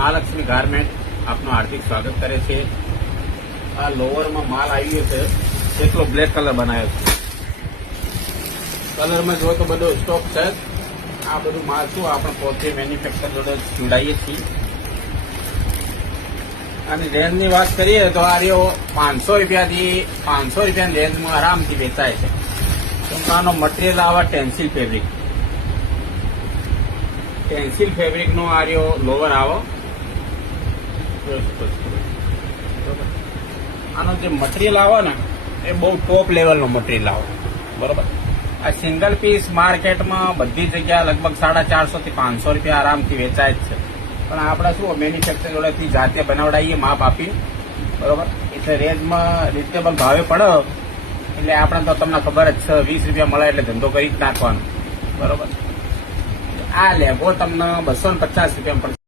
Mahalakshmi garment આપનું હાર્દિક સ્વાગત કરે છે. આ લોવરમાં માલ આવી ગયો છે, એટલો બ્લેક કલર બનાવ્યો છે. કલરમાં જો તો બધો સ્ટોક છે. આ બધું માલ શું આપણે પોતે મેન્યુફેક્ચર જોડે જોડાઈએ છીએ. અને રેન્જની વાત કરીએ તો આ રહ્યો 500 રૂપિયાથી 500 રૂપિયાની રેન્જમાં આરામથી વેચાય છે. આનો મટીરિયલ આવે ટેન્સિલ ફેબ્રિકનો આ રહ્યો લોવર આવો. આનો જે મટીરિયલ આવે ને એ બહુ ટોપ લેવલનો મટીરિયલ આવે. બરોબર. આ સિંગલ પીસ માર્કેટમાં બધી જગ્યા લગભગ 450 થી 500 રૂપિયા આરામથી વેચાય જ છે. પણ આપણે શું મેન્યુફેક્ચર જોડેથી જાતે બનાવડાવીએ માપ આપી. બરોબર. એટલે રેન્જમાં રિઝનેબલ ભાવે પડે એટલે આપણે તો તમને ખબર જ છે 20 રૂપિયા મળે એટલે ધંધો કરી જ નાખવાનો. બરોબર. આ લેગો તમને 250 રૂપિયામાં પડશે.